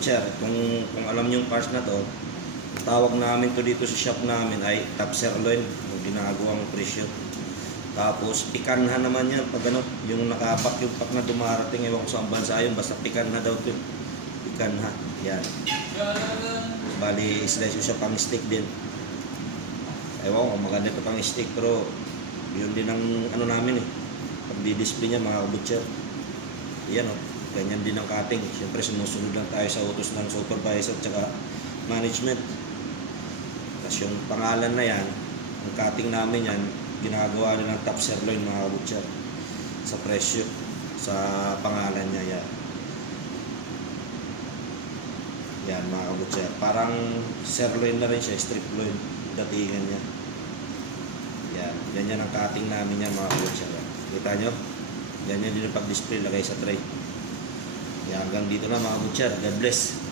butcher, kung alam niyo yung parts na to, tawag namin to dito sa shop namin ay top sirloin, yung ginagawang presyo. Tapos pikanha naman yan, pag ano, yung nakapak yung pak na dumarating, ewan ko saan bansa yun, basta pikanha daw to. Pikanha, yan. Bali, slice ko siya pang steak din. Ewan ko, maganda ito pang steak, pero yun din ang ano namin eh. Pag di-display niya mga butcher. Yan o, ganyan din ang cutting. Siyempre sinusunod lang tayo sa utos ng supervisor at saka management. Tapos yung pangalan na yan, ang cutting namin yan, ginagawa nila ng top sirloin mga butcher. Sa presyo, sa pangalan niya yan. Yan mga butcher. Parang sirloin na rin siya, strip loin. Datingan niya. Yan, ganyan ang cutting namin yan mga butcher. Kita nyo? Ganyan din yung pag-display, lagay sa tray. Yan, hanggang dito na mga butcher. God bless.